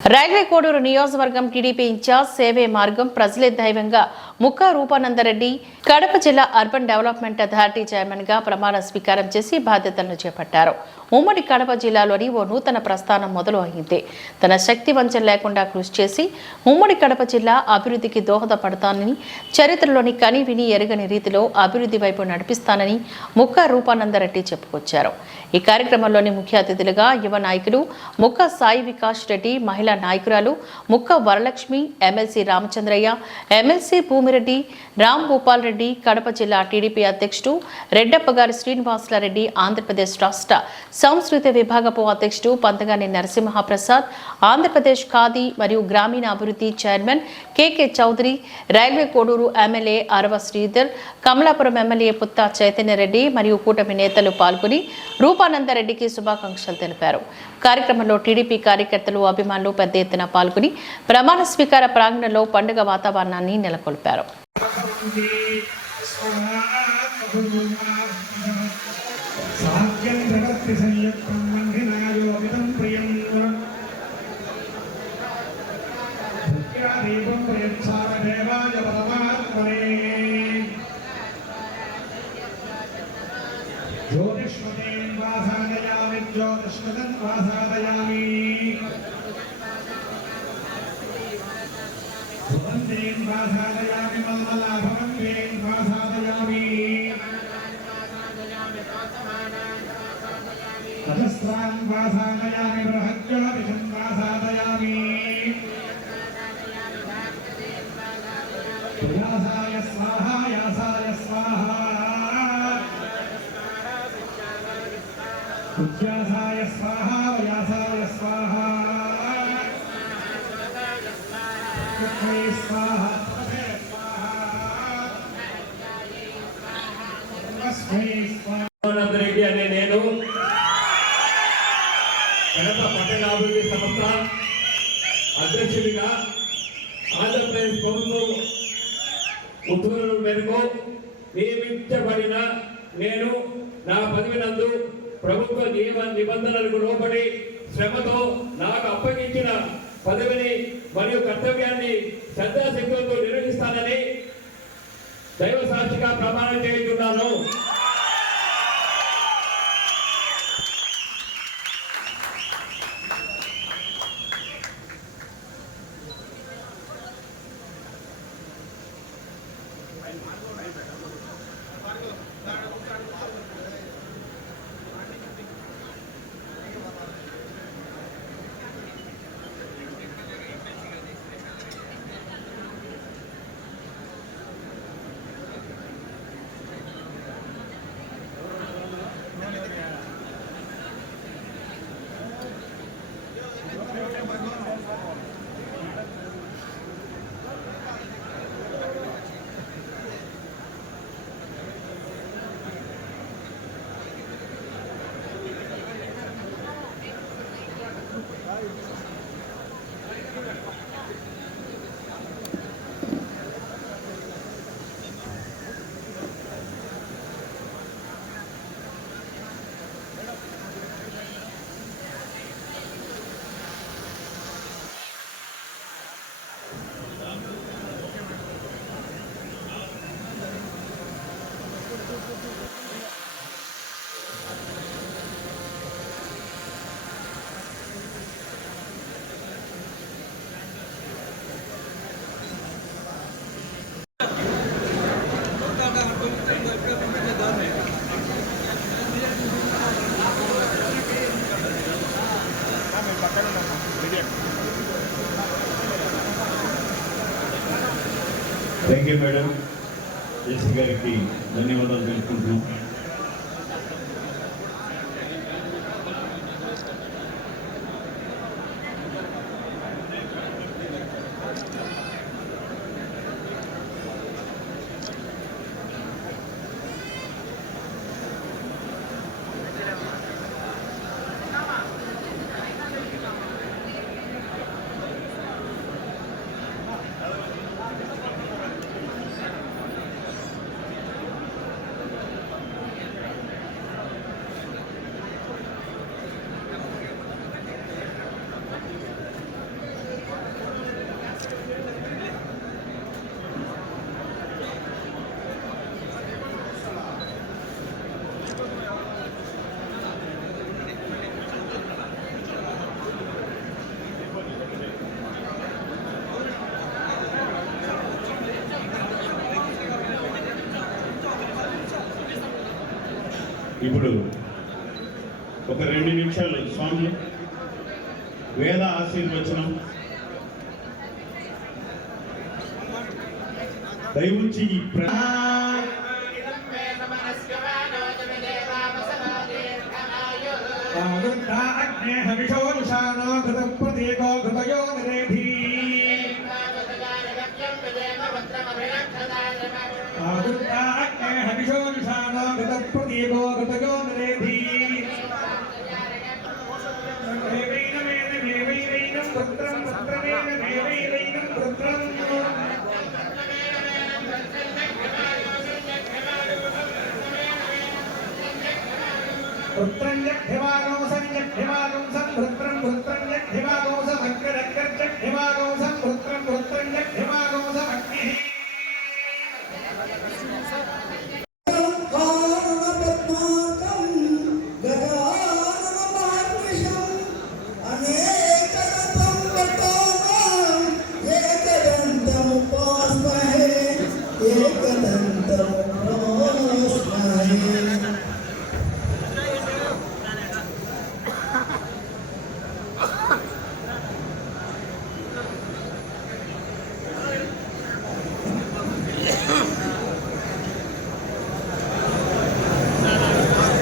Railway Koduru నియోజకవర్గం TDP incharge సేవే మార్గం ప్రజలే దైవంగా ముక్కా రూపానందరెడ్డి కడప జిల్లా అర్బన్ డెవలప్మెంట్ అథారిటీ చైర్మన్ గా ప్రమాణ స్వీకారం చేసి బాధ్యతలను చేపట్టారు. ఉమ్మడి కడప జిల్లాలోని ఓ నూతన ప్రస్థానం మొదలు అయింది. తన శక్తి వంచన లేకుండా కృషి చేసి ఉమ్మడి కడప జిల్లా అభివృద్ధికి దోహదపడతానని, చరిత్రలోని కని విని ఎరగని రీతిలో అభివృద్ధి వైపు నడిపిస్తానని ముక్కా రూపానందరెడ్డి చెప్పుకొచ్చారు. ఈ కార్యక్రమంలోని ముఖ్య అతిథులుగా యువ నాయకులు ముక్కా సాయి వికాస్ రెడ్డి, మహిళా నాయకురాలు ముక్కా వరలక్ష్మి, ఎమ్మెల్సీ రామచంద్రయ్య, ఎమ్మెల్సీ భూమిరెడ్డి, రామ్ భూపాల్ రెడ్డి, కడప జిల్లా టీడీపీ అధ్యక్షుడు రెడ్డప్పగారి శ్రీనివాసులరెడ్డి, ఆంధ్రప్రదేశ్ రాష్ట్ర సంస్కృతి విభాగపు అధ్యక్షుడు పంతగాని నరసింహప్రసాద్, ఆంధ్రప్రదేశ్ ఖాదీ మరియు గ్రామీణ అభివృద్ధి chairman KK Chowdary, railway Koduru MLA Arava Sridhar, Kamalapuram MLA Putta Chaitanya Reddy మరియు కూటమి నేతలు పాల్గొని రూపానందరెడ్డికి శుభాకాంక్షలు తెలిపారు. కార్యక్రమంలో టీడీపీ కార్యకర్తలు, అభిమానులు పెద్ద ఎత్తున పాల్గొని ప్రమాణ స్వీకార ప్రాంగణంలో పండుగ వాతావరణాన్ని నెలకొల్పారు. రెడ్డి అనే నేను కడప పట్టణాభివృద్ధి సంస్థ అధ్యక్షుడిగా ఆంధ్రప్రదేశ్ ప్రభుత్వం ఉత్తర్వుల మేరకు నియమించబడిన నేను నా పదవి నందు ప్రభుత్వ నిబంధనలకు లోబడి శ్రమతో నాకు అప్పగించిన పదవిని మరియు కర్తవ్యాన్ని శ్రద్ధాశక్తులతో నిర్వహిస్తానని దైవ సాక్షిగా ప్రమాణం చేస్తున్నాను. Thank you madam. జేసీ గారికి ధన్యవాదాలు తెలుపుకుంటున్నాం. ఇప్పుడు ఒక 2 నిమిషాలు స్వామి వేద ఆశీర్వచనం దయవుంచి ఈ పుత్రం జగ్ధివాగం సంజగ్ధివాగం సంవృత్రం